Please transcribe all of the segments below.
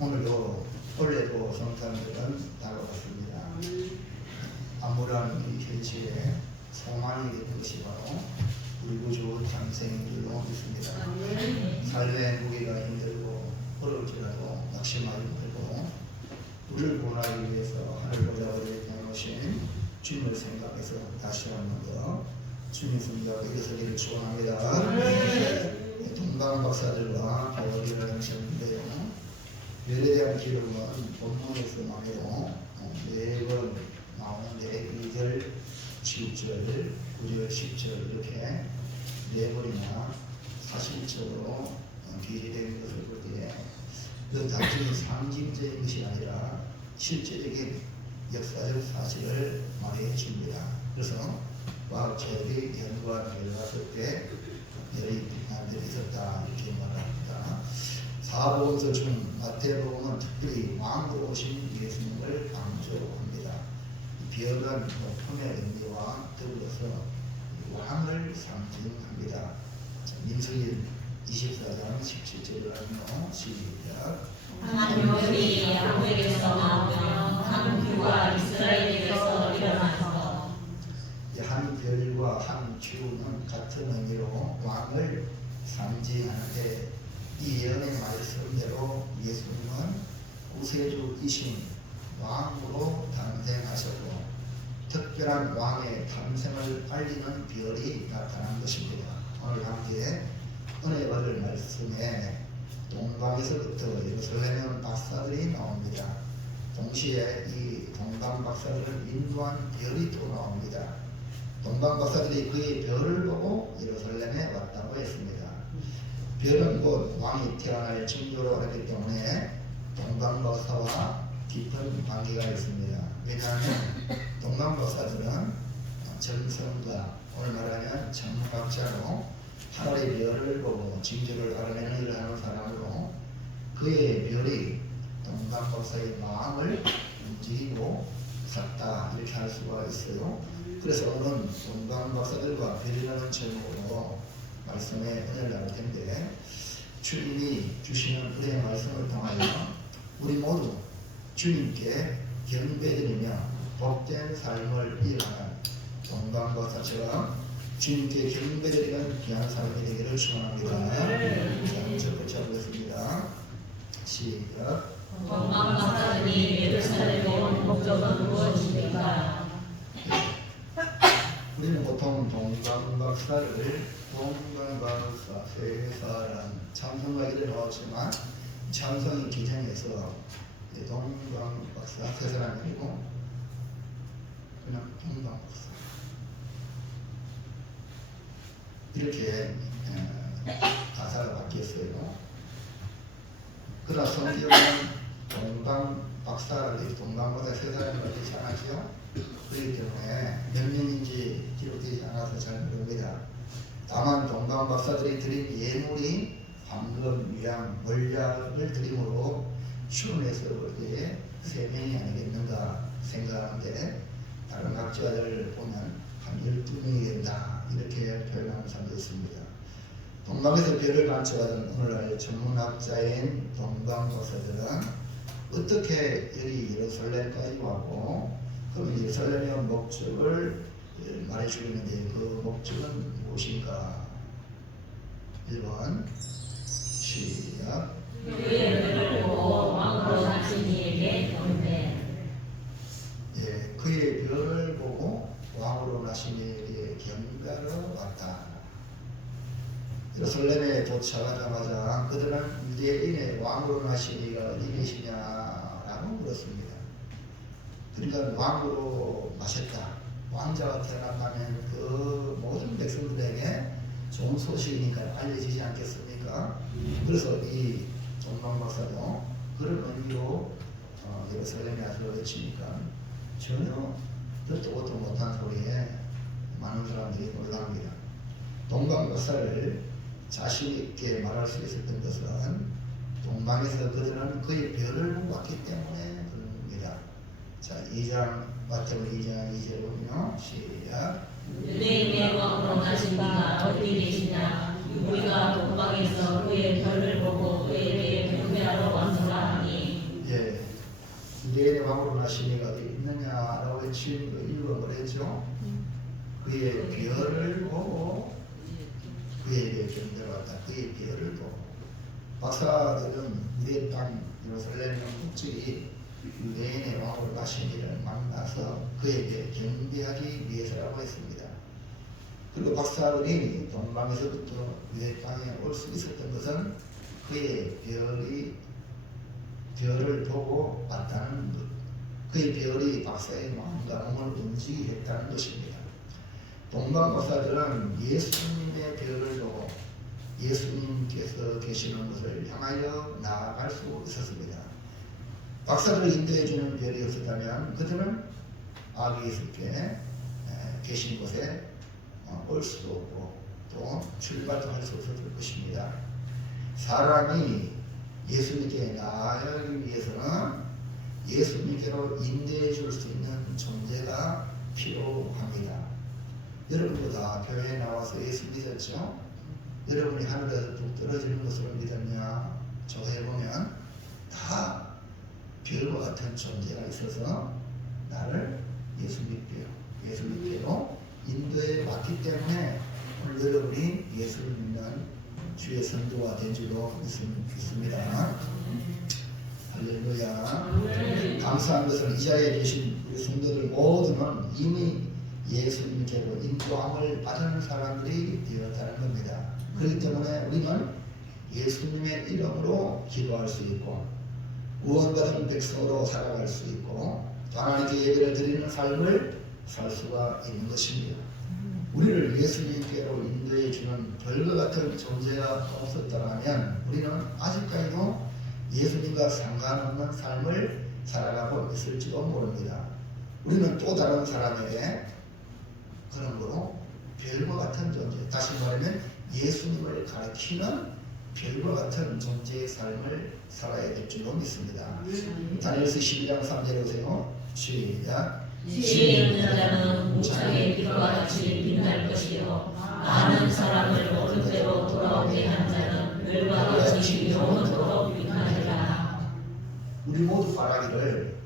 오늘도 올해도 성탄절은 다가왔습니다. 암울한 이 현실에 소망이 되는 것이 바로 우리 구주 탄생인 줄로 믿습니다. 삶의 무게가 힘들고 어려울지라도 낙심하지 말고 우리를 구원하기 위해서 하늘보다 어디에 태어나신 주님을 생각해서 다시 한 번 더 주님 손잡고 일어서기를 축원합니다. 동방 박사들과 교리를 하셨는데요. 별에 대한 기록은 본문에서만 해도 4번 나오는데 2절, 7절, 9절, 10절 이렇게 4번이나 사실적으로 기재된 것을 볼 때 그 단순히 상징적인 것이 아니라 실제적인 역사적 사실을 말해 줍니다. 그래서 과학자들이 연구와 결과할 때 여러 비판들이 있었다 이렇게 말합니다. 사복음서 중 마태복음은 특별히 왕으로 오신 예수님을 강조합니다. 비어간 높음의 의미와 더불어서 왕을 상징합니다. 민수기 24장 17절을 하며 시작. 한 요셉이 야곱에게서 나오며 한 규가 이스라엘에게서 일어나서. 한 별과 한 규는 같은 의미로 왕을 상징하는데 이 예언의 말씀대로 예수님은 구세주이신 왕으로 탄생하셨고 특별한 왕의 탄생을 알리는 별이 나타난 것입니다. 오늘 함께 은혜 받을 말씀에 동방에서부터 예루살렘 박사들이 나옵니다. 동시에 이 동방 박사들을 인도한 별이 또 나옵니다. 동방 박사들이 그의 별을 보고 예루살렘에 왔다고 했습니다. 별은 곧 왕이 태어날 징조로 알았기 때문에 동방 박사와 깊은 관계가 있습니다. 왜냐하면 동방 박사들은 전성가, 오늘 말하면 천문학자로 하늘의 별을 보고 징조를 알아내는 일을 하는 사람으로 그의 별이 동방 박사의 마음을 움직이고 샀다 이렇게 할 수가 있어요. 그래서 오늘은 동방 박사들과 별이라는 제목으로 말씀에 은혜를 나눌 텐데 주님이 주시는 은혜의 말씀을 통하여 우리 모두 주님께 경배드리며 복된 삶을 이어가는 동방 박사처럼 주님께 경배드리는 귀한 삶이 되기를 축원합니다. 첫 번째 보겠습니다. 시작. 동방 박사들이 예루살렘에 온 목적은 무엇입니까? 우리는 보통 동방 박사를 동방 박사 세 사람 찬송가기를 나왔지만 찬송이 기정해서 동방 박사 세 사람이 아니고 그냥 동방 박사 이렇게 가사가 바뀌었어요. 그러나 성경은 동방 박사를 동방 박사 세 사람을 말하지 않았죠. 그렇기 때문에 몇 명인지 기록되지 않아서 잘 모릅니다. 다만 동방 박사들이 드린 예물이 황금, 유향, 몰약을 드림으로 추론해서 그렇게 3명이 아니겠는가 생각하는데 다른 학자들 보면 한 12명이 된다 이렇게 표현하는 사람도 있습니다. 동방에서 별을 관측하던 오늘날 천문학자인 동방 박사들은 어떻게 여기 예루살렘까지 왔고 그럼 예루살렘의 목적을 말해주는데 그 목적은 무엇인가? 1번 시작. 그의 별을 보고 왕으로 나신 이에게 경배. 예, 그의 별을 보고 왕으로 나신 이에게 경배하러 왔다. 예루살렘에 도착하자마자 그들은 유대인의 왕으로 나신 이가 어디 계시냐라고 물었습니다. 그러니까 왕으로 나셨다. 왕자가 태어난다면 그 모든 백성들에게 좋은 소식이니까 알려지지 않겠습니까? 그래서 이 동방 박사도 그런 의미로 예루살렘에 와서 외치니까 전혀 듣도 못한 소리에 많은 사람들이 놀랍니다. 동방 박사를 자신 있게 말할 수 있었던 것은 동방에서 그들은 그의 별을 보고 왔기 때문에 그런 겁니다. 자, 2장 마태복음 2장 2절 보면요. 시작. 유대인의 왕으로 나신 이가 어디 계시냐? 우리가 동방에서 그의 별을 보고 그에게 경배하러 왔노라 하니 하시니가 어디 있느냐라고 외친 그 이유가 뭐랬죠? 그의 별을 보고 그에게 견뎌왔다. 그의 별을 보고. 박사들은 우리의 땅 예루살렘의 국적이 유대인의 왕으로 가시니를 만나서 그에게 경배하기 위해서라고 했습니다. 그리고 박사들이 동방에서부터 유대 땅에 올 수 있었던 것은 그의 별을 보고 왔다는 것. 그의 별이 박사의 마음과 몸을 움직이게 했다는 것입니다. 동방 박사들은 예수님의 별을 보고 예수님께서 계시는 곳을 향하여 나아갈 수 있었습니다. 박사들을 인도해주는 별이 없었다면 그들은 아기 예수께 계신 곳에 올 수도 없고 또 출발도 할 수 없었을 것입니다. 사람이 예수님께 나아가기 위해서는 예수님께로 인도해 줄 수 있는 존재가 필요합니다. 여러분도 다 교회에 나와서 예수 믿었죠? 여러분이 하늘에서 뚝 떨어지는 것으로 믿었냐? 조사해보면 다 별과 같은 존재가 있어서 나를 예수님께로 인도해 왔기 때문에 오늘 여러분이 예수를 믿는 주의 성도가 된 줄로 믿습니다. 할렐루야. 감사한 것은 이 자리에 계신 우리 성도들 모두는 이미 예수님께로 인도함을 받은 사람들이 되었다는 겁니다. 그렇기 때문에 우리는 예수님의 이름으로 기도할 수 있고 구원받은 백성으로 살아갈 수 있고 또 하나님께 예배를 드리는 삶을 살 수가 있는 것입니다. 우리를 예수님께로 인도해 주는 별과 같은 존재가 없었다면 우리는 아직까지도 예수님과 상관없는 삶을 살아가고 있을지도 모릅니다. 우리는 또 다른 사람에게 그런 거로 별과 같은 존재, 다시 말하면 예수님을 가리키는 별과 같은 존재의 삶을 살아야 될 줄로 믿습니다. 다니엘서 12장 3절에 보세요. 시작. 지혜 있는 자는 무창의 빛과 같이 빛날 것이요 아는 사람을 옳은 대로 돌아오게 한 자는 별과 같이 영원토록 빛나리라. 우리 모두 바라기를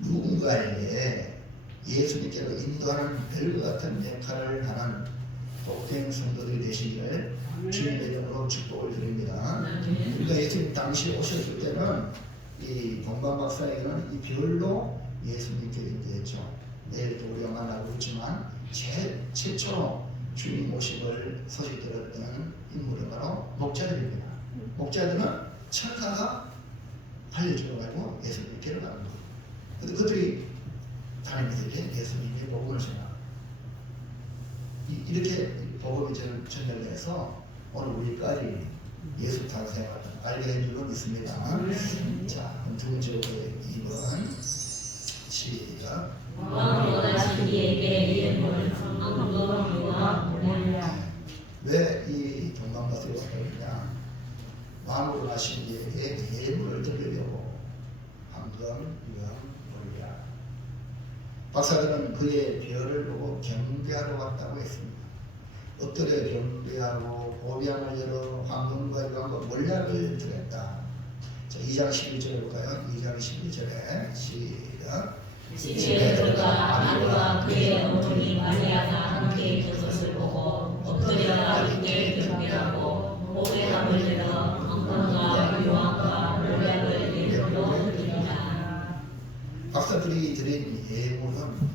누군가에게 예수님께로 인도하는 별과 같은 역할을 하는 복된 성도들이 되시기를 주님의 이름으로 축복을 드립니다. 그러니까 예수님 당시 오셨을 때는 이 동방 박사에게는 이 별로 예수님께 인도했죠. 내일도 우리가 만나고 있지만 최초로 주님 오심을 소식 들었던 인물은 바로 목자들입니다. 목자들은 천사가 알려주어가지고 예수님께로 가는 거예요. 근데 그들이 다니면서 예수님의 복음을 전하고 이렇게 복음이 전달돼서 오늘 우리까지 예수 탄생을 알게 된 줄로 믿습니다. 자, 그럼 두 번째 2번 시작. 왕으로 다신 이에게 예물을 황금과 몰라. 왜 이 동방박사가 왔느냐? 왕으로 다신 이에게 예물을 드리려고 황금, 유황, 몰라. 박사들은 그의 별을 보고 경배하러 왔다고 했습니다. 엎드려 경배하고 보병을 열어 황금과 유황과 몰약을 드렸다. 자, 2장 11절에 볼까요? 2장 11절에 시작. 집에 들어가 아들과 그의 어머니 마리아가 함께 있는 것을 보고 엎드려 아버지께 경배하고 보배함을 열어 황금과 유황과 몰약을 예물로 드린다. 박사들이 드린 예물은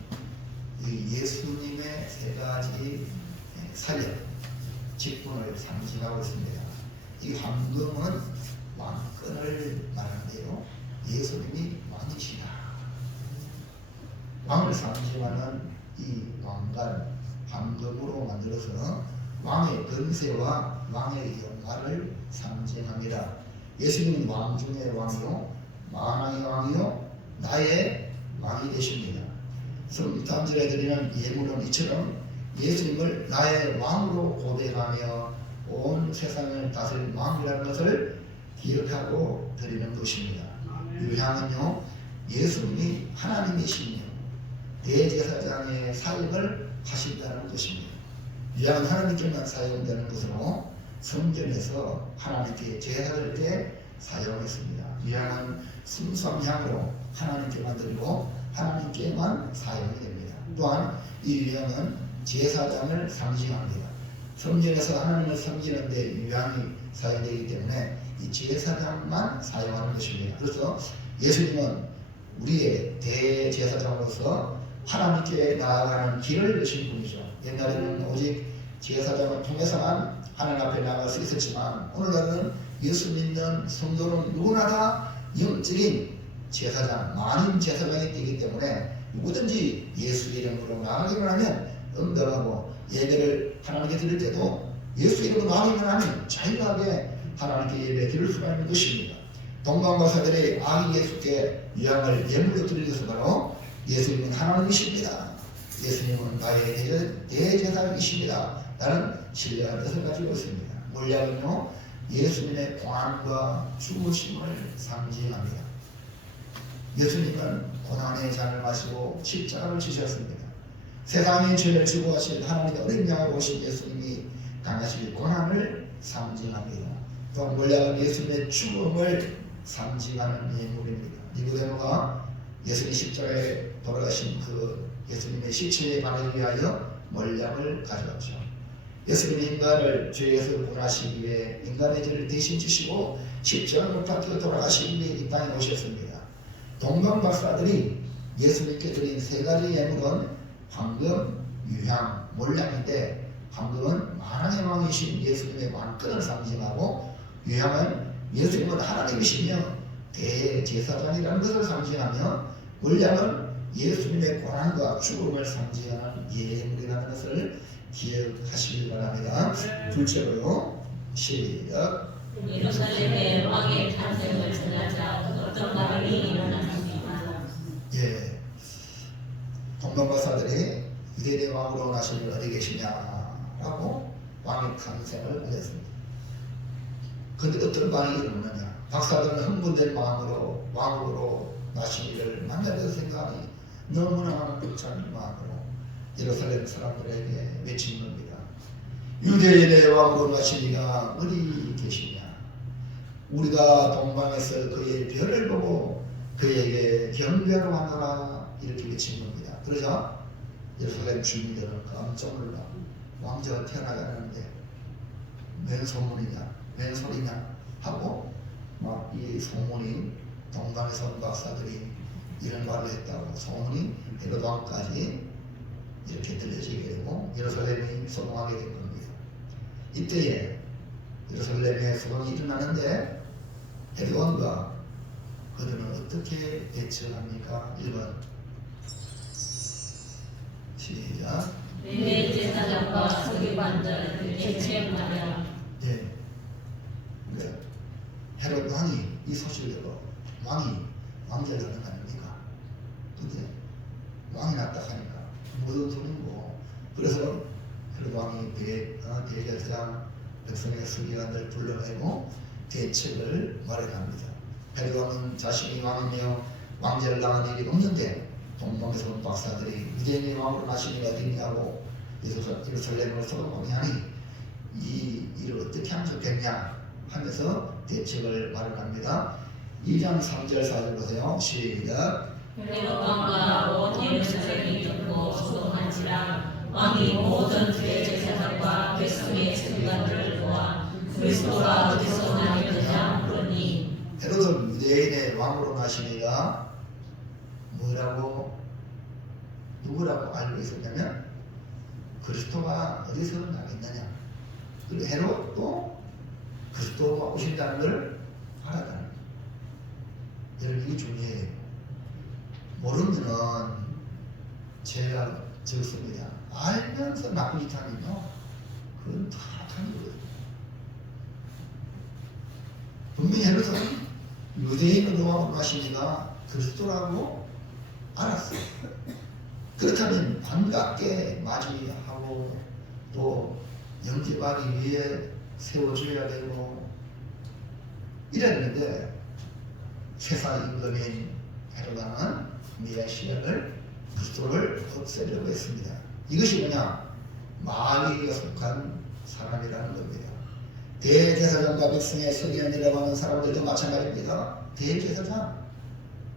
예수님의 세 가지 사역, 직분을 상징하고 있습니다. 이 황금은 왕권을 말하는데요. 예수님이 왕이시다. 왕을 상징하는 이 왕관, 황금으로 만들어서 왕의 권세와 왕의 영광을 상징합니다. 예수님은 왕 중의 왕이요, 만왕의 왕이요, 나의 왕이 되십니다. 그래서 다음 절에 드리는 예물은 이처럼 예수님을 나의 왕으로 고백하며 온 세상을 다스릴 왕이라는 것을 기억하고 드리는 것입니다. 유향은요, 예수님이 하나님이시며 대제사장의 사역을 하신다는 것입니다. 유향은 하나님께만 사용되는 것으로 성전에서 하나님께 제사할 때 사용했습니다. 유향은 순수한 향으로 하나님께만 드리고 하나님께만 사용이 됩니다. 또한 이 유향은 제사장을 상징합니다. 성전에서 하나님을 섬기는데 유향이 사용되기 때문에 이 제사장만 사용하는 것입니다. 그래서 예수님은 우리의 대제사장으로서 하나님께 나아가는 길을 여신 분이죠. 옛날에는 오직 제사장을 통해서만 하나님 앞에 나아갈 수 있었지만 오늘날은 예수 믿는 성도는 누구나 다 영적인 제사장, 만인 제사장이 되기 때문에 누구든지 예수 이름으로 나아가기만 하면 응답하고 예배를 하나님께 드릴 때도 예수 이름으로 나아가기만 하면 자유하게 하나님께 예배 드릴 수가 있는 것입니다. 동방박사들의 아기 예수께 유향을 예물로 드리는 것은 바로 예수님은 하나님이십니다. 예수님은 나의 대제사장이십니다. 라는 신뢰한 뜻을 가지고 있습니다. 물약은요, 예수님의 고난과 죽으심을 상징합니다. 예수님은 고난의 잔을 마시고 십자가를 지셨습니다. 세상의 죄를 지고 가신 하나님의 어린 양을 보신 예수님이 당하실 고난을 상징합니다. 또 물약은 예수님의 죽음을 상징하는 예물입니다. 니고데모가 예수님 십자가에 돌아가신 그 예수님의 시체에 바르기 위하여 물약을 가져왔죠. 예수님이 인간을 죄에서 구원하시기 위해 인간의 죄를 대신 지시고 십자가를 못 박혀 돌아가시기 위해 이 땅에 오셨습니다. 동방박사들이 예수님께 드린 세 가지 예물은 황금, 유향, 몰약인데 황금은 만왕의 왕이신 예수님의 왕권을 상징하고 유향은 예수님은 하나님이시며 대제사장이라는 것을 상징하며 몰약은 예수님의 고난과 죽음을 상징하는 예물이라는 것을 기억하시기 바랍니다. 둘째로요, 시작. 예루살렘의 왕의 탄생을 전하자 어떤 말이 일어났습니다. 예, 동방박사들이 유대의 왕으로 나시는 어디 계시냐라고 왕의 탄생을 알렸습니다. 그런데 어떤 반응이 일어나냐? 박사들은 흥분된 마음으로 왕으로 나시기를 만나려 생각이 너무나 벅찬 마음으로 예루살렘 사람들에게 외친 겁니다. 유대인의 왕으로 나시니가 어디 계시냐? 우리가 동방에서 그의 별을 보고 그에게 경배하러 왔노라 이렇게 외친 겁니다. 그러자 예루살렘 주민들은 깜짝 놀라 왕자가 태어나가는데 웬 소문이냐? 웬 소리냐? 하고 막 이 소문이 동방에서 온 박사들이 이런 말을 했다고 소문이 헤롯 왕까지 이렇게 들려지게 되고 예루살렘이 소동하게 된 겁니다. 이때에 예루살렘에 소동이 일어나는데 헤롯 왕과 그들은 어떻게 대처합니까? 1번 시작. 대제사장과 서기관들 대책하여 예. 네. 헤롯 왕이 이 소식을 듣고 왕이 왕자를 하는 거 아닙니까? 근데 왕이 났다 하니까 모두 소리고 그래서 헤롯 왕이 대제사장 백성의 서기관들 불러내고 대책을 마련합니다. 헤롯 왕은 자신이 왕이며 왕자를 당한 일이 없는데 동방에서 온 박사들이 유대인의 왕으로 나시니 어디냐고 예루살렘으로 소동하니 하니 이 일을 어떻게 하면 좋겠냐 하면서 대책을 마련합니다. 2장 3절 4절 보세요. 시작. 헤롯 왕과 온 예루살렘이 듣고 소동한지라 왕이 모든 대제사장과 백성의 서기관들을 모아 그리스도가 어디서 나겠느냐 물으니 헤롯은 유대인의 왕으로 나시니가 뭐라고 누구라고 알고 있었냐면 그리스도가 어디서 나겠느냐. 그리고 헤롯도 그리스도가 오신다는 걸 알아가는 거예요. 여러분 이게 중요해요. 모르면은 죄가 적습니다. 알면서 나쁜 짓 하면요 그건 다 악한 거거든요. 분명히 헤롯은 유대인으로 왕으로 나시니가 그리스도라고 알았어요. 그렇다면 반갑게 맞이하고 또 영접하기 위해 세워줘야 되고 이랬는데 세상 임금인 헤롯 왕은 메시아를 그리스도를 없애려고 했습니다. 이것이 뭐냐? 마귀가 속한 사람이라는 겁니다. 대제사장과 백성의 서기관이라고 하는 사람들도 마찬가지입니다. 대제사장,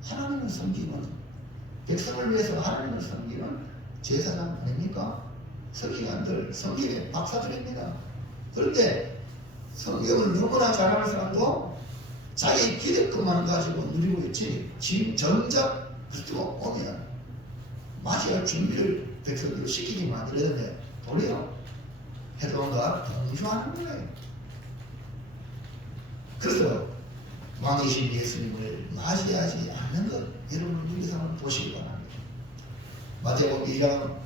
하나님을 섬기는, 백성을 위해서 하나님을 섬기는 제사장 아닙니까? 서기관들, 성경의 박사들입니다. 그런데 성경을 너무나 잘하는 사람도 자기 기득권만 가지고 누리고 있지, 지금 정작 그리스도가 오면 맞이할 준비를 백성들을 시키지 만들었는데 도리어 해동과 동조하는 거예요. 그래서 왕이신 예수님을 맞이하지 않는 것, 여러분 여기서 한번 보시기 바랍니다. 마태복음 2장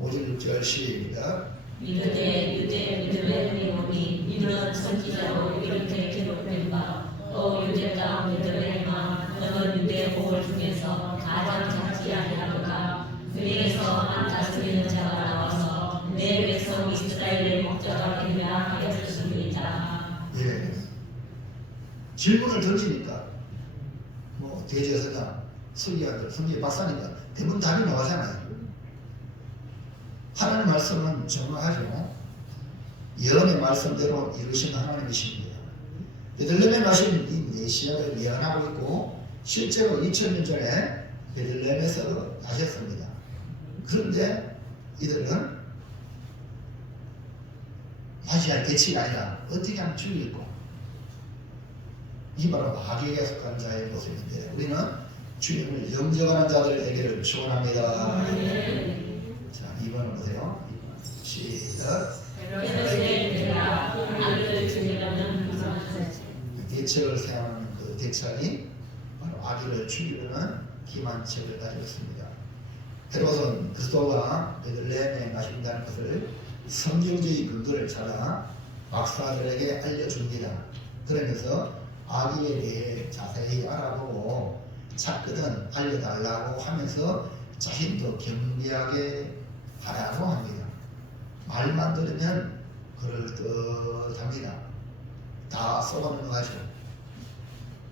5절 6절 시작. 이르되 유대 오니 이는 선지자로 이렇게 기록된 바 또 유대 땅 베들레헴아 너는 유대 고을 중에서 가장 작지 아니하도다. 그에서 한 다스리는 자가 나와서 내 백성 이스라엘의 목자가 되며 하였으리이다. 예. 질문을 던지니까 뭐 대제사장, 서기관들, 성경 박사니까 대부분 답이 나가잖아요. 하나님 말씀은 정확하죠. 예언의 말씀대로 이루신 하나님이십니다. 베들레헴에 나신 이 메시아를 예언하고 있고 실제로 2000년 전에 베들레헴에서 나셨습니다. 그런데 이들은 맞이할 대치가 아니라 어떻게 하면 죽이고, 이 바로 마귀에게 속한 자의 모습인데 우리는 주님을 영접하는 자들 되기를 축원합니다. 자, 2번을 보세요. 시작. 대책을 세우는 그 대책이 바로 아기를 죽이려는 기만책을 가지고 있습니다. 헤롯은 그리스도가 베들레헴에 나신다는 것을 성경적인 근거를 찾아 박사들에게 알려줍니다. 그러면서 아기에 대해 자세히 알아보고 찾거든 알려달라고 하면서 자신도 경비하게 하라고 합니다. 말만 들으면 그럴듯합니다. 다 써먹는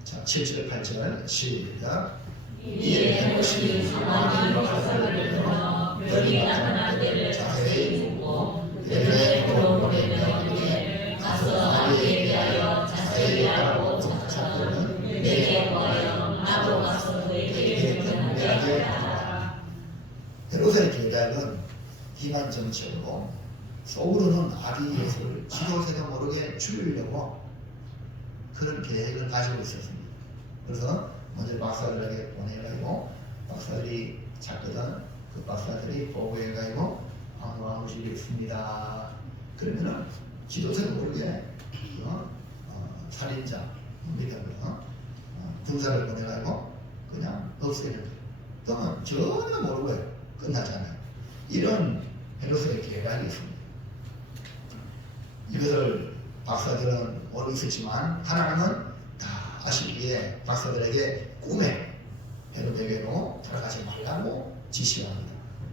자, 7절 8절 시작. 이에 헤롯이 사마리 박사들을 들어 여기 나타난 때를 자세히 묻고 베들레헴으로 보내며 이르되 가서 아기에 대하여 자세히 알아보고 찾거든 내게 구하여 나도 가서 너에게 경배하게 하라. 헤롯의 계략은 기만 정책으로 속으로는 아기 예수를 지도세도 모르게 죽이려고 그런 계획을 가지고 있었습니다. 그래서 먼저 박사들에게 보내가지고 박사들이 찾거든 그 박사들이 보고해가지고 아무 일이 없습니다. 그러면은 지도세도 모르게 살인자, 군사를 보내가지고 그냥 없애는 거예요. 그러면 전혀 모르고 끝나잖아요. 이런 헤롯의 계략이 있습니다. 이것을 박사들은 모르고 있었지만 하나님은 다 아시기에 박사들에게 꿈에 헤롯에게로 들어가지 말라고 지시합니다.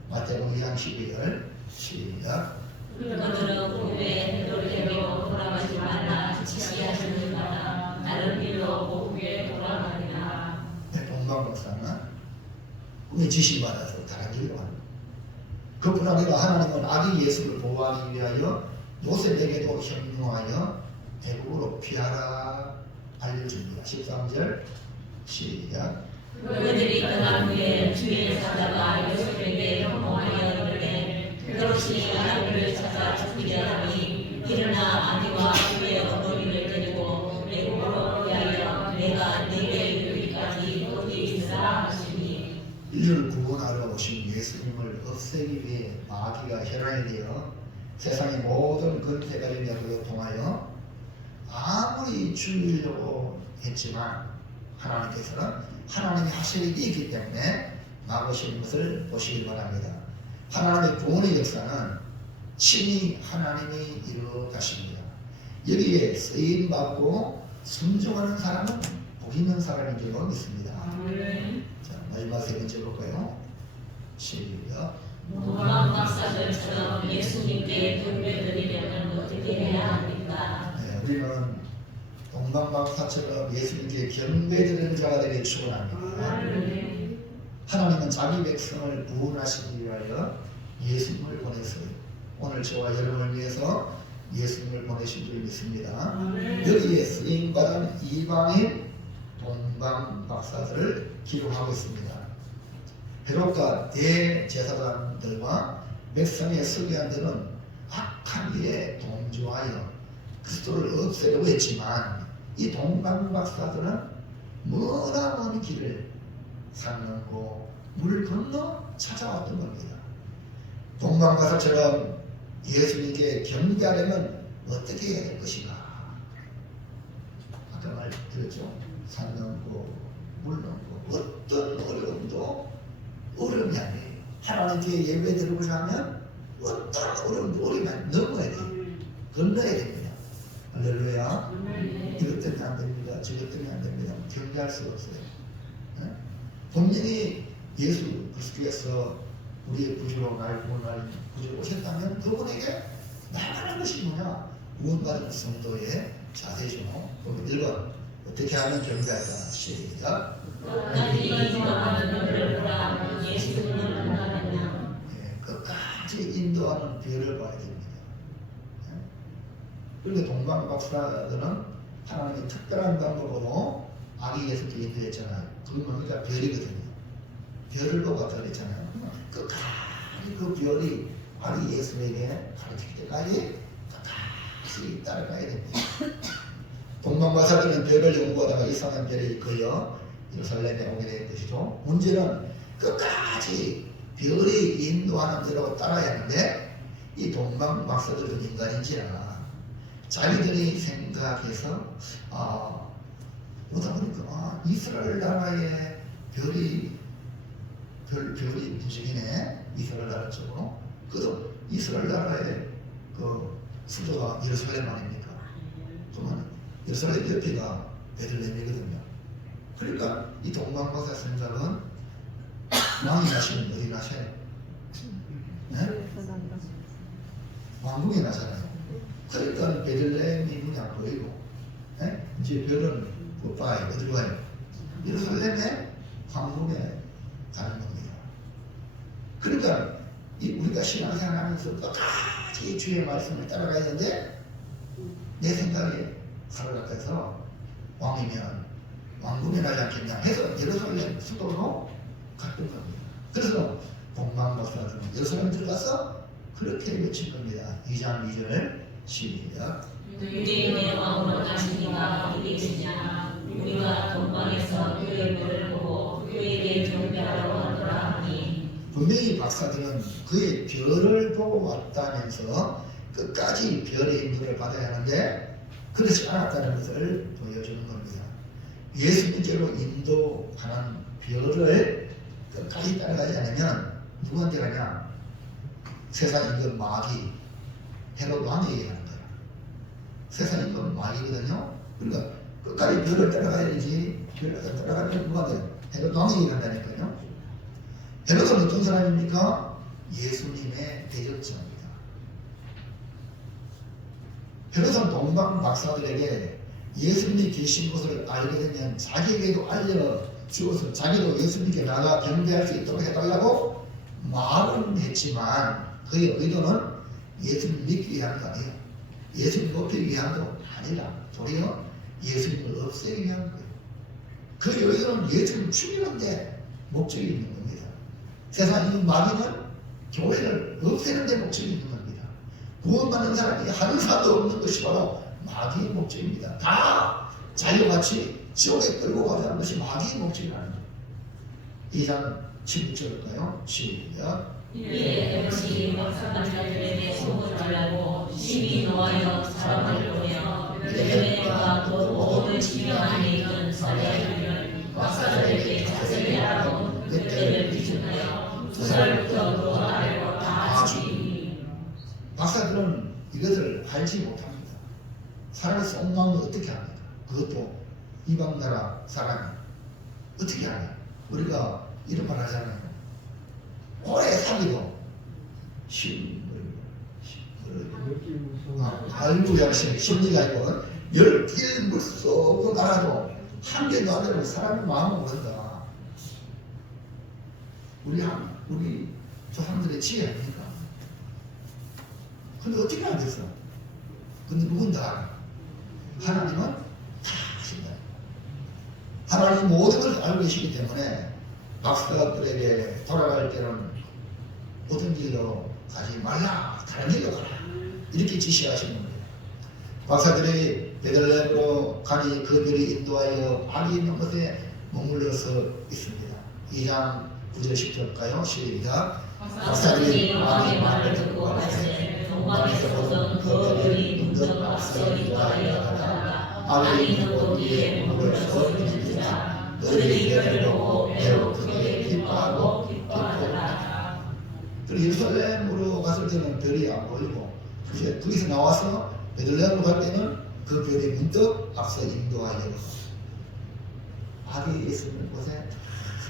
마태복음 2장 12절 시작. 그들은 꿈에 헤롯에게로 돌아가지 말라 지시하시는가 다른 길로 복음에 돌아가리라. 동방 박사는 꿈에 지시받아서 다른 길로 갑니다. 그뿐 아니라 하나님은 아기 예수를 보호하기 위하여 요셉에게도 형용하여 애국으로 피하라 알려줍니다. 13절 시작. 그들이 떠난 후에 주의 사자가 요셉에게 형용하여 이르되 헤롯이 아기를 찾아 죽이려 하니 일어나 아기와 그의 어머니를 데리고 애국으로 피하여 내가 네게 이르기까지 거기 있으라 하시니. 인류를 구원하러 오신 예수님을 없애기 위해 마귀가 혈안이 되어 세상의 모든 근태가를 내고 통하여 아무리 죽이려고 했지만 하나님께서는 하나님의 하실이 있기 때문에 막으시는 것을 보시기 바랍니다. 하나님의 구원의 역사는 친히 하나님이 이루어가십니다. 여기에 쓰임받고 순종하는 사람은 복 있는 사람인 줄 믿습니다. 자, 마지막 세 번째 볼까요? 시작. 동방 박사들처럼 예수님께 경배드리려면 어떻게 해야 합니까? 네, 우리는 동방 박사처럼 예수님께 경배드리는 자가 되길 축원합니다. 하나님은 자기 백성을 구원하시기 위하여 예수님을 보냈어요. 오늘 저와 여러분을 위해서 예수님을 보내신 줄 믿습니다. 여기에 쓰임받은 이방인 동방 박사들을 기록하고 있습니다. 헤롯과 대제사장들과 백성의 서기관들은 악한 일에 동조하여 그리스도를 없애려고 했지만 이 동방 박사들은 머나먼 길을 산 넘고 물 건너 찾아왔던 겁니다. 동방 박사처럼 예수님께 경배하려면 어떻게 해야 될 것인가? 아까 말드렸죠. 산 넘고 물 넘고 어떤 어려움도 어려움이 아니에요. 하나님께 예배 드리고자 하면 어떤 어려움도 어려움이 넘어야 돼요. 건너야 됩니다. 할렐루야. 이것 때문에 안 됩니다. 저것 때문에 안 됩니다. 경계할 수 없어요. 네? 분명히 예수 그리스도께서 우리의 구주로 날 구원할 구주로 오셨다면 그분에게 나가는 것이 뭐냐? 구원받은 성도의 자세죠. 그럼 1번 어떻게 하면 경배할까? 시작. 끝까지 인도하는 별을 봐야 됩니다. 그런데 동방 박사들은 하나님의 특별한 방법으로 아기 예수께 인도했잖아요. 그건 뭡니까? 별이거든요. 별을 보고 왔다 그랬잖아요. 끝까지 그 별이 아기 예수에게 가르칠 때까지 끝까지 따라가야 됩니다. 동방 박사들은 별을 연구하다가 이상한 별이 걸려 예루살렘에 오게 된 것이죠. 문제는 끝까지 별이 인도하는 대로 따라야 하는데 이 동방 박사들은 인간인지라 자기들이 생각해서 보다 보니까 이스라엘 나라의 별이 부족이네. 이스라엘 나라 쪽으로. 그래도 이스라엘 나라의 그 수도가 예루살렘 아닙니까? 그러면 예루살렘 옆에가 베들레헴이거든요. 그러니까 이 동방 박사 생각은 왕이 나시면 어디 나셔요? 네? 왕궁에 나잖아요. 그러니까 베들레헴이 눈에 안 보이고, 네? 이제 별은 빠이 어디로 가요? 예루살렘에 황궁에 가는 겁니다. 그러니까 우리가 신앙생활하면서 끝까지 주의 말씀을 따라가야 되는데 내 생각에 살아가서 왕이면 왕궁에 나지 않겠냐 해서 예루살렘 수도로 갔던 겁니다. 그래서 동방 박사들은 예루살렘 들어가서 그렇게 외친 겁니다. 2장 2절 시작. 유대인의 왕으로 나시니가 어디 계시냐? 우리가 동방에서 그의 별을 보고 그에게 경배하러 가노라 하니. 분명히 박사들은 그의 별을 보고 왔다면서 끝까지 별의 인도를 받아야 하는데 그렇지 않았다는 것을 보여주는 겁니다. 예수님께로 인도하는 별을 끝까지 따라가지 않으면 누구한테 가냐? 세상 임금 마귀 헤롯 왕에게 가는 거야. 세상 임금 마귀거든요. 그러니까 끝까지 별을 따라가야 되지. 별을 따라가면 누구한테? 헤롯 왕에게 간다니까요. 헤롯은 어떤 사람입니까? 예수님의 대적자입니다. 헤롯은 동방 박사들에게 예수님이 계신 것을 알게 되면 자기에게도 알려주어서 자기도 예수님께 나가 경배할 수 있도록 해달라고 말은 했지만 그의 의도는 예수님 믿기 위한 거 아니에요. 예수님 높이기 위한도 아니라 도리어 예수님을 없애기 위한 거예요. 그의 의도는 예수님 죽이는데 목적이 있는 겁니다. 세상 이 마귀는 교회를 없애는 데 목적이 있는 겁니다. 구원받는 사람이 한 사도 없는 것이 바로 마귀의 목적입니다. 다 자유같이 지옥에 끌고 가자는 것이 마귀의 목적이라는 거예요. 2장 16절일까요? 시작. 이에 역시 박사들에게 소문을 알고 심히 노하여 사람을 보내어 베들레헴과 또 모든 지명 안에 있는 사례들을 박사들에게 자세히 알아본 그때를 기준하여 2살부터 그 아래로 다 죽이니. 박사들은 이것을 알지 못합니다. 사람의 속마음을 어떻게 합니까? 그것도 이방 나라 사람이 어떻게 하냐? 우리가 이런 말 하잖아요. 오래 살기도 알고 양심 심리가 아니고 열길 물쏘고 나가도 한 개도 안 되면 사람의 마음을 모른다. 우리 조상들의 지혜 아닙니까? 근데 어떻게 안 됐어? 근데 누군 다 알아. 하나님은 다 아신다. 하나님 모든 걸 알고 계시기 때문에 박사들에게 돌아갈 때는 어떤 길로 가지 말라, 다른 길로 가라, 이렇게 지시하시는 겁니다. 박사들이 베들레헴으로 가니 그 별이 인도하여 아기 있는 곳에 머물러서 있습니다. 2장 9절 10절까요? 시작. 박사들이 왕의 말을 듣고 갈새 동방에서 보던 그 별이 문득 앞서 인도하여 가다가 아기 있는 곳 위에 머물러서 있는지라 그들이 별을 보고 매우 크게 기뻐하고 기뻐하더라. 그리고 예루살렘으로 갔을 때는 별이 안 보이고 이제 거기서 나와서 베들레헴으로 갈 때는 그 별이 문득 앞서 인도하여 아기 있는 곳에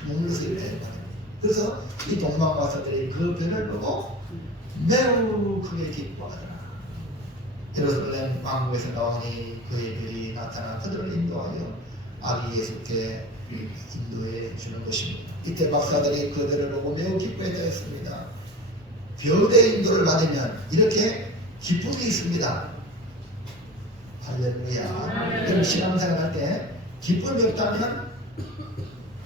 머물러서 있는 거예요. 그래서 이 동방박사들이 그 별을 보고 매우 크게 기뻐하더라. 예루살렘 왕국에서 나오니 그의 별이 나타나 그들을 인도하여 아기 예수께 인도해 주는 것입니다. 이때 박사들이 그 별을 보고 매우 기뻐했다 했습니다. 별의 인도를 받으면 이렇게 기쁨이 있습니다. 할렐루야. 여러분 신앙생활 할 때 기쁨이 없다면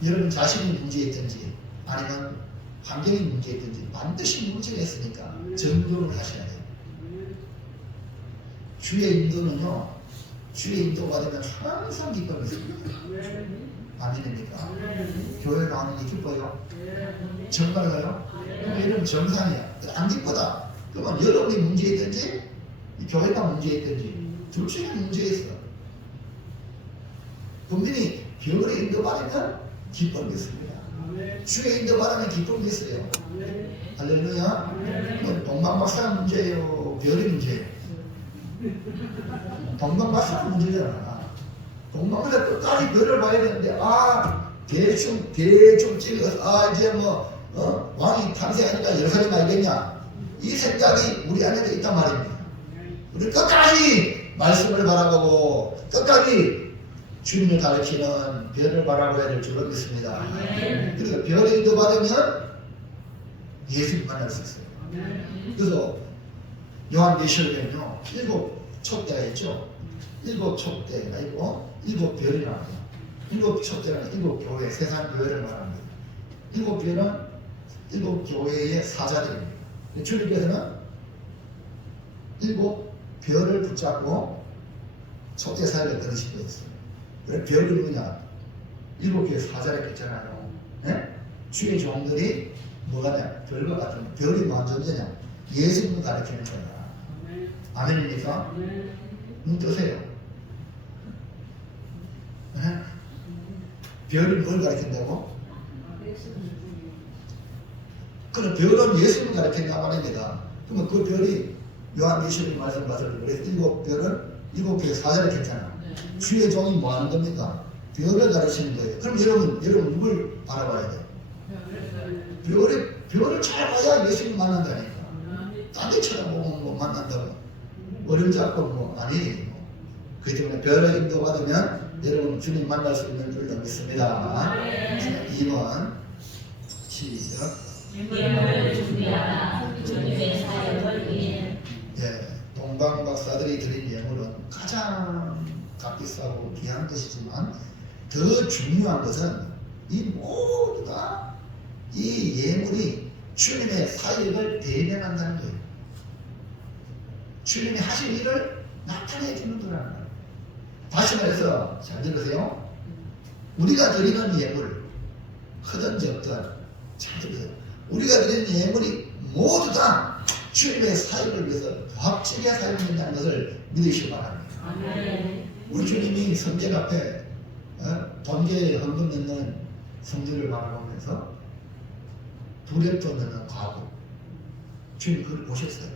여러분 자신이 문제 있든지 아니면 환경이 문제 있든지 반드시 문제가 있으니까 정돈을 하셔야 돼요. 주의 인도는요, 주의 인도 받으면 항상 기쁨이 있습니다. 아멘입니까? 교회 나오는 게 기뻐요? 정말로요? 여러분 정상이야. 안 기쁘다. 그러면 여러분이 문제 있든지 교회가 문제 있든지 둘 중에 문제 있어. 분명히 별의 인도 받으면 기쁨이 있습니다. 주의 인도 받으면 기쁨이 있어요. 할렐루야. 동방박사가 문제예요? 별이 문제예요? 동방박사가 문제잖아. 동방박사 끝까지 별을 봐야 되는데 대충 찍어서 이제 왕이 탄생하니까 예루살렘 알겠냐? 이 생각이 우리 안에도 있단 말입니다. 우리 끝까지 말씀을 바라보고 끝까지 주님을 가르치는 별을 바라보아야 될 줄로 믿습니다. 그리고 별의 인도 받으면 예수님 만날 수 있어요. 그래서 요한계시록에는요 7 촛대가 있죠. 7 촛대가 있고 7 별이 나옵니다. 7 촛대는 7 교회, 세상 교회를 말합니다. 7 별은 7 교회의 사자들입니다. 주님께서는 7 별을 붙잡고 촛대 사이를 걸으시고 있어요. 그래 별이 뭐냐? 7 교회 사자를 했잖아요. 네? 주의 종들이 뭐가냐? 별과 같은 별이 뭐 존재냐? 예수님을 가르치는 거야. 아멘입니까? 눈 뜨세요. 네? 별이 뭘 가르친다고? 그럼 별은 예수님을 가르치는 말입니다. 그러면 그 별이 요한계시록 말씀 받을 그래서 7 별은 7 교회 사자를 했잖아. 주의 종이 뭐 하는 겁니까? 별을 가르치는 거예요. 그럼 여러분 누굴 바라봐야 돼요? 별을 잘 봐야 예수님 만난다니까. 딴 데 쳐다보면 뭐 만난다고. 어려운 잡고 아니. 그렇기 때문에 별을 인도받으면 여러분 주님 만날 수 있는 줄로 믿습니다. 2번 시작. 예물을 준비하라. 주님의 사역을 위해. 동방박사들이 드린 예물은 가장 값비싸고 귀한 것이지만 더 중요한 것은 이 모두가 이 예물이 주님의 사역을 대변한다는 거예요. 주님이 하신 일을 나타내 주는 거라는 거예요. 다시 말해서 잘 들으세요. 우리가 드리는 예물, 크든 적든 잘 들으세요. 우리가 드리는 예물이 모두 다 주님의 사역을 위해서 확실하게 사용된다는 것을 믿으시기 바랍니다. 우리 주님이 성전 앞에 번개에 헌금 넣는 성전을 바라보면서 두렵도 넣는 과부 주님 그걸 보셨어요.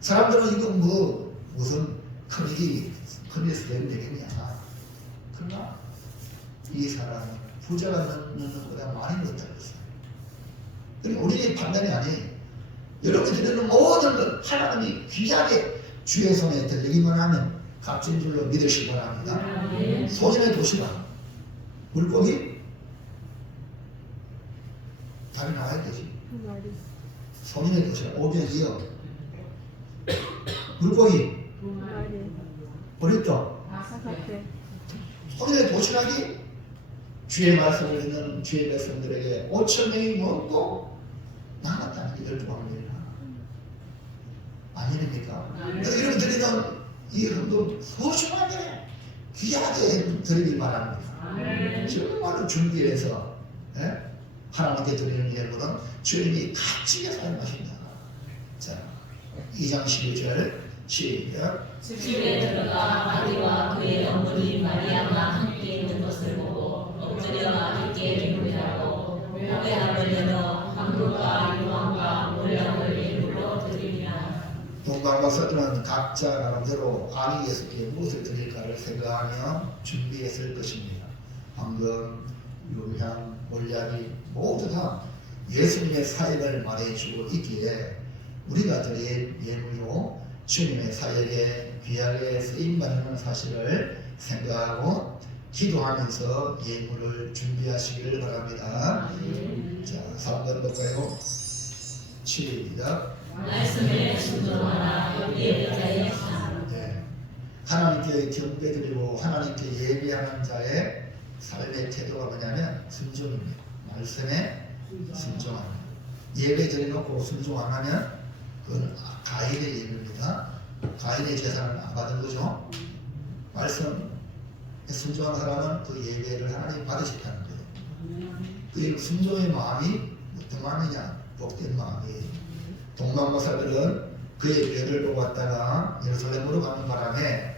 사람들은 이거 무슨 큰일에서 되면 되겠냐. 그러나 이 사람은 부자가 넣는 것보다 많이 넣었다고 했어요. 그러니까 우리의 판단이 아니에요. 여러분이 드리는 모든 것 하나님이 귀하게 주의 손에 들리기만 하면 값진 줄로 믿으시기 바랍니다. 소진의 도시락 물고기 답이 나와야 되지. 소진의 도시락 500이요. 물고기 어렵죠? 오늘의 도시락이 주의 말씀을 듣는 주의 백성들에게 5,000명이 먹고 남았다는 게 12왕들이라. 아닙니까? 이렇게 드리는 이 헌금 소중하게 귀하게 드리길 바랍니다. 정말로 준비해서 하나님께 드리는 예물은 주님이 값지게 사용하신다. 자, 2장 12절 시작. 집에 들어가 아기와 그의 어머니 마리아가 함께 있는 것을 보고 엎드려 아기께 기도하고 모배함을 열어 황금과 유황과 몰약을 예물로 드리니라. 동방박사들은 각자 나름대로 아기 예수께 무엇을 드릴까를 생각하며 준비했을 것입니다. 황금, 유향, 몰약이 모두 다 예수님의 사역을 말해주고 있기에 우리가 드릴 예물로 주님의 사역에 귀하게 쓰임받는 사실을 생각하고 기도하면서 예물을 준비하시기를 바랍니다. 자, 3번 볼까요? 시작. 말씀에 순종하라. 여기에 자의 삶. 네. 하나님께 경배드리고 하나님께 예배하는 자의 삶의 태도가 뭐냐면 순종입니다. 말씀에 순종합니다. 예배 드려놓고 순종 안 하면 그건 가인의 예배입니다. 가인의 제사는 안 받은 거죠. 말씀에 순종한 사람은 그 예배를 하나님 받으셨다는 거예요. 그 순종의 마음이 어떤 마음이냐? 복된 마음이에요. 동방박사들은 그의 별을 보고 왔다가 예루살렘으로 가는 바람에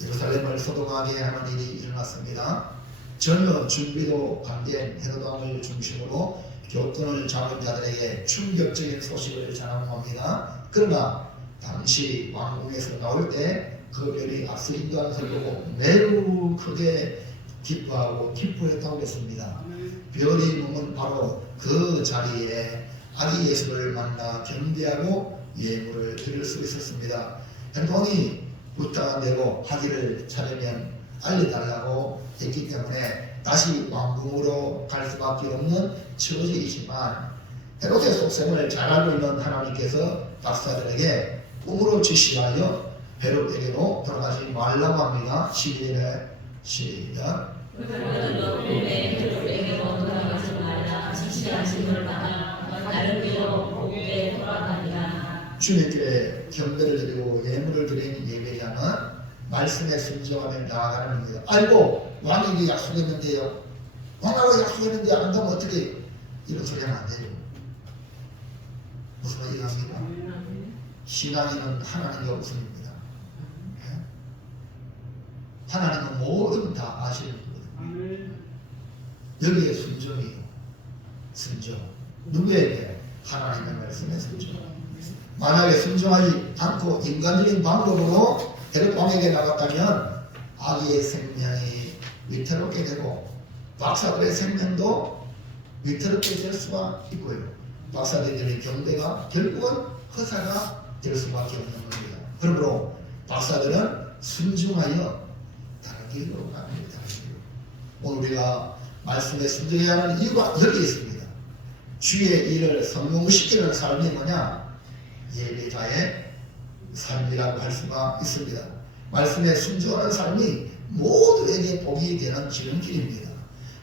예루살렘을 소동하게 하는 일이 일어났습니다. 전혀 준비도 안 된 헤롯 왕을 중심으로 교권을 잡은 자들에게 충격적인 소식을 전합니다. 그러나 당시 왕궁에서 나올 때 그 별이 앞서 인도하는 것을 보고 매우 크게 기뻐하고 기뻐했다고 했습니다. 별이 보면 바로 그 자리에 아기 예수를 만나 경배하고 예물을 드릴 수 있었습니다. 행동이 부탁한 대로 아기를 찾으면 알려달라고 했기 때문에 다시 왕궁으로 갈 수밖에 없는 처지이지만 헤롯의 속셈을 잘 알고 있는 하나님께서 박사들에게 꿈으로 지시하여 헤롯에게로 돌아가지 말라고 합니다. 12절에 시작. 그들로 꿈에 헤롯에게로 돌아가지 말라. 지시하심을 받아 다른 길로 복에 돌아가니라. 주님께 경배를 드리고 예물을 드리는 예배자는 말씀에 순종하며 나아가는 겁니다. 아이고 왕이 약속했는데요. 왕하고 약속했는데 안 가면 어떻게 이런 소리 하면 안 돼요. 무슨 말인지 압니까? 신앙인은 하나님과 우선입니다. 하나님은 모든 다 아시는 거거든요. 여기에 순종이에요. 순종. 누구에게? 하나님의 말씀에 순종. 만약에 순종하지 않고 인간적인 방법으로 헤롯 왕에게 나갔다면 아기의 생명이 위태롭게 되고 박사들의 생명도 위태롭게 될 수가 있고요. 박사들의 경배가 결국은 허사가 될 수밖에 없는 겁니다. 그러므로 박사들은 순종하여 다른 길로 갑니다. 오늘 우리가 말씀에 순종해야 하는 이유가 여기 있습니다. 주의 일을 성공시키는 삶이 뭐냐? 예배자의 삶이라고 할 수가 있습니다. 말씀에 순종하는 삶이 모두에게 복이 되는 지름길입니다.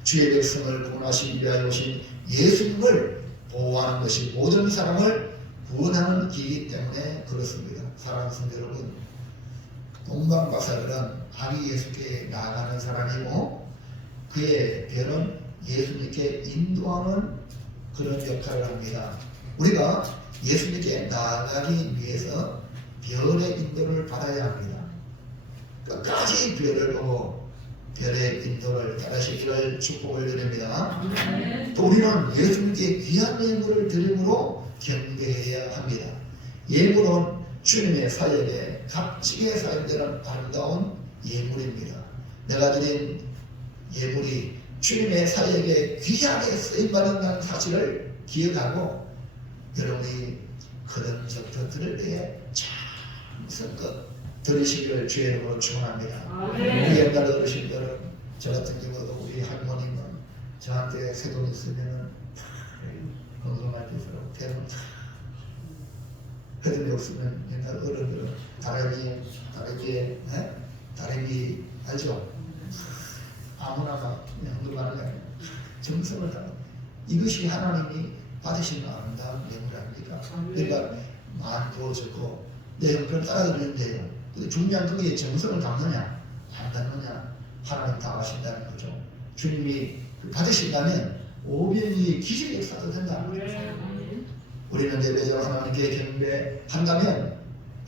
주의 백성을 구원하시기 위하여 오신 예수님을 보호하는 것이 모든 사람을 구원하는 길이기 때문에 그렇습니다. 사랑하는 성도 여러분, 동방박사들은 아기 예수께 나아가는 사람이고 그의 별은 예수님께 인도하는 그런 역할을 합니다. 우리가 예수님께 나아가기 위해서 별의 인도를 받아야 합니다. 끝까지 별을 보고 별의 인도를 따르시기를 축복을 드립니다. 또 우리는 예수님께 귀한 예물을 드림으로 경배해야 합니다. 예물은 주님의 사역에 값지게 사용되는 아름다운 예물입니다. 내가 드린 예물이 주님의 사역에 귀하게 쓰임받는다는 사실을 기억하고 여러분이 그런 적도 들을 때에 참성껏 들으시기를 주의 이름으로 축원합니다. 우리 옛날 어르신들은 저 같은 경우도 우리 할머니는 저한테 새돈 있으면은 건강할 때 있어요. 배는 해둔이 없으면 옛날 어른들은 다래기 알죠? 아무나 막 그냥 흥분하는 게 아니에요. 정성을 다하는 이것이 하나님이 받으시는 아름다운 예물 아닙니까? 그러니까 많고 적고 내 형편을 따라드리는데요. 근데 중요한 그게 정성을 담느냐 안 담느냐 하나님 다 아신다는 거죠. 주님이 받으신다면 오병이 기적의 역사도 된다는 거죠. 우리는 예배자로 하나님께 경배한다면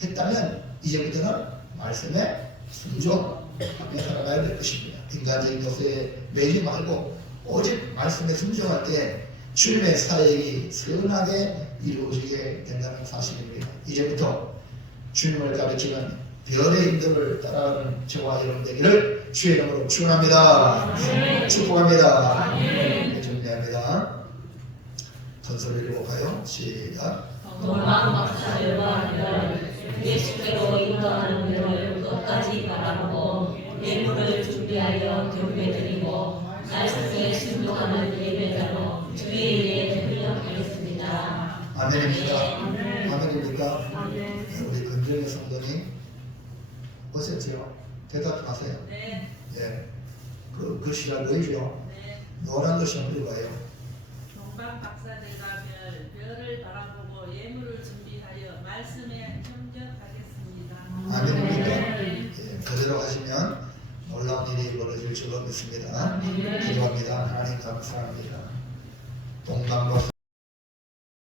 했다면 이제부터는 말씀에 순종하며 살아가야 될 것입니다. 인간적인 것에 매이지 말고 오직 말씀에 순종할 때 주님의 사역이 선하게 이루어지게 된다는 사실입니다. 이제부터 주님을 가르치는 별의 인도를 따라가는 저와 여러분 되기를 주의 이름으로 축원합니다. 축복합니다. 정리합니다. 전설을 읽어볼까요? 시작. 놀라운 박사들과 예수께로 인도하는 대로 끝까지 바라보고 예물을 준비하여 경배드리고 말씀에 순종하는 예배자로 주의 일에 협력하겠습니다. 아멘입니다. 아멘입니까? 우리 근정의 성도님 오셨지요? 대답하세요. 네. 예. 그 시간 보이죠? 네. 노란 것이 한번 봐요. 동방 박사들과 별을 바라보고 예물을 준비하여 말씀에 협력하겠습니다. 아멘입니까? 예. 그대로 하시면 놀라운 일이 벌어질 줄로 믿습니다. 기도합니다. 하나님 감사합니다. 동방 박사